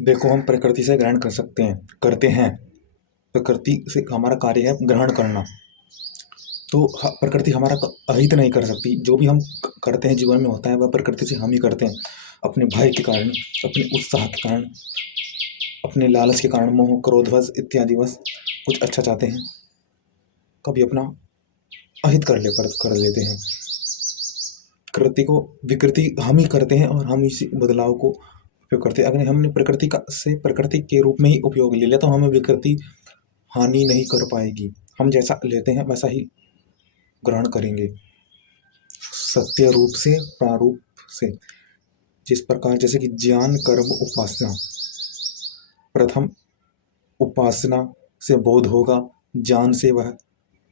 देखो, हम प्रकृति से ग्रहण कर सकते हैं, करते हैं। प्रकृति से हमारा कार्य है ग्रहण करना। तो प्रकृति हमारा अहित नहीं कर सकती। जो भी हम करते हैं जीवन में होता है वह प्रकृति से हम ही करते हैं। अपने भय के कारण, अपने उत्साह के कारण, अपने लालच के कारण, मोह क्रोधवश इत्यादि वश कुछ अच्छा चाहते हैं, कभी अपना अहित कर लेते हैं। कृति को विकृति हम ही करते हैं और हम इसी बदलाव को उपयोग करते हैं। अगर हमने प्रकृति के रूप में ही उपयोग ले लिया तो हमें विकृति हानि नहीं कर पाएगी। हम जैसा लेते हैं वैसा ही ग्रहण करेंगे, सत्य रूप से, प्रारूप से। जिस प्रकार जैसे कि ज्ञान कर्म उपासना, प्रथम उपासना से बोध होगा, ज्ञान से वह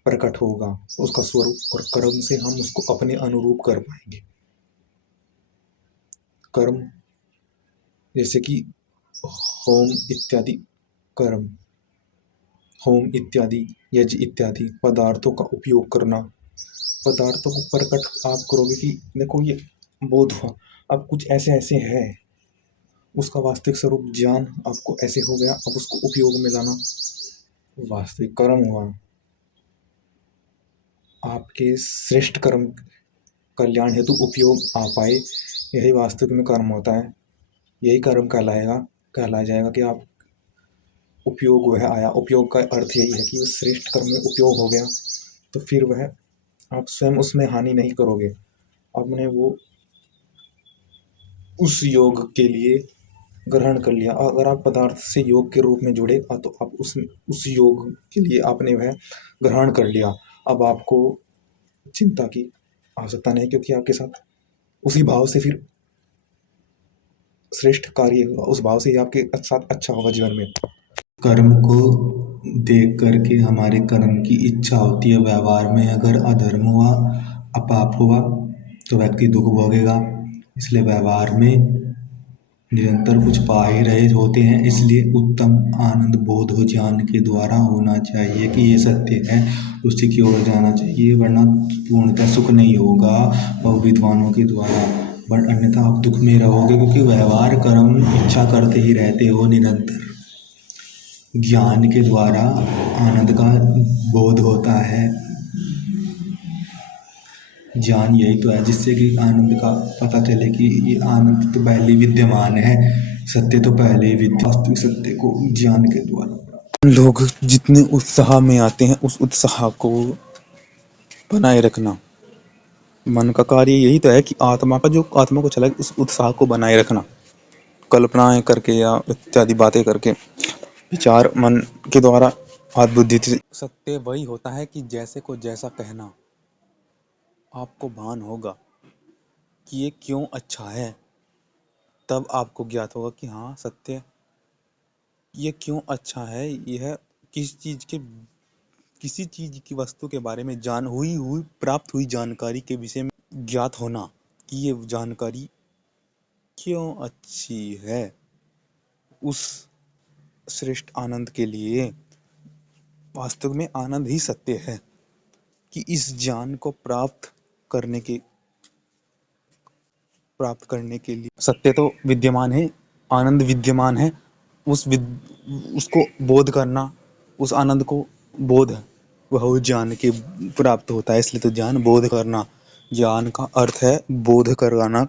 प्रकट होगा उसका स्वरूप, और कर्म से हम उसको अपने अनुरूप कर पाएंगे। कर्म जैसे कि होम इत्यादि कर्म, होम इत्यादि, यज्ञ इत्यादि पदार्थों का उपयोग करना। पदार्थों को प्रकट आप करोगे कि देखो ये बोध हुआ, अब कुछ ऐसे ऐसे है, उसका वास्तविक स्वरूप ज्ञान आपको ऐसे हो गया, अब उसको उपयोग में लाना वास्तविक कर्म हुआ। आपके श्रेष्ठ कर्म कल्याण हेतु उपयोग आ पाए, यही वास्तविक में कर्म होता है। यही कर्म कहलाया जाएगा कि आप उपयोग वह आया। उपयोग का अर्थ यही है कि उस श्रेष्ठ कर्म में उपयोग हो गया, तो फिर वह आप स्वयं उसमें हानि नहीं करोगे। आपने वो उस योग के लिए ग्रहण कर लिया। अगर आप पदार्थ से योग के रूप में जुड़े तो आप उस योग के लिए आपने वह ग्रहण कर लिया। अब आपको चिंता की आवश्यकता नहीं, क्योंकि आपके साथ उसी भाव से फिर श्रेष्ठ कार्य होगा, उस भाव से ही आपके साथ अच्छा होगा जीवन में। कर्म को देख करके हमारे कर्म की इच्छा होती है। व्यवहार में अगर अधर्म हुआ, अपाप हुआ तो व्यक्ति दुख भोगेगा। इसलिए व्यवहार में निरंतर कुछ पा ही रहे होते हैं, इसलिए उत्तम आनंद बोध हो ज्ञान के द्वारा होना चाहिए कि ये सत्य है, उसी की ओर जाना चाहिए, वरना पूर्णतः सुख नहीं होगा और विद्वानों के द्वारा, वरना अन्यथा आप दुख में रहोगे, क्योंकि व्यवहार कर्म इच्छा करते ही रहते हो निरंतर। ज्ञान के द्वारा आनंद का बोध होता है। ज्ञान यही तो है जिससे कि आनंद का पता चले कि ये आनंद तो पहले विद्यमान है, सत्य तो पहले ही वास्तविक सत्य को ज्ञान के द्वारा। लोग जितने उत्साह में आते हैं उस उत्साह को बनाए रखना, मन का कार्य यही तो है कि आत्मा को चला उस उत्साह को बनाए रखना। कल्पनाएं करके या इत्यादि बातें करके, विचार मन के द्वारा बात बुद्धि से। सत्य वही होता है कि जैसे को जैसा कहना। आपको भान होगा कि ये क्यों अच्छा है, तब आपको ज्ञात होगा कि हाँ सत्य ये क्यों अच्छा है। यह किसी चीज की वस्तु के बारे में प्राप्त हुई जानकारी के विषय में ज्ञात होना कि ये जानकारी क्यों अच्छी है। उस श्रेष्ठ आनंद के लिए वास्तव में आनंद ही सत्य है कि इस ज्ञान को प्राप्त करने के लिए सत्य तो विद्यमान है, आनंद विद्यमान है। उसको बोध करना, उस आनंद को बोध है, वह ज्ञान के प्राप्त होता है। इसलिए तो ज्ञान बोध करना, ज्ञान का अर्थ है बोध कराना,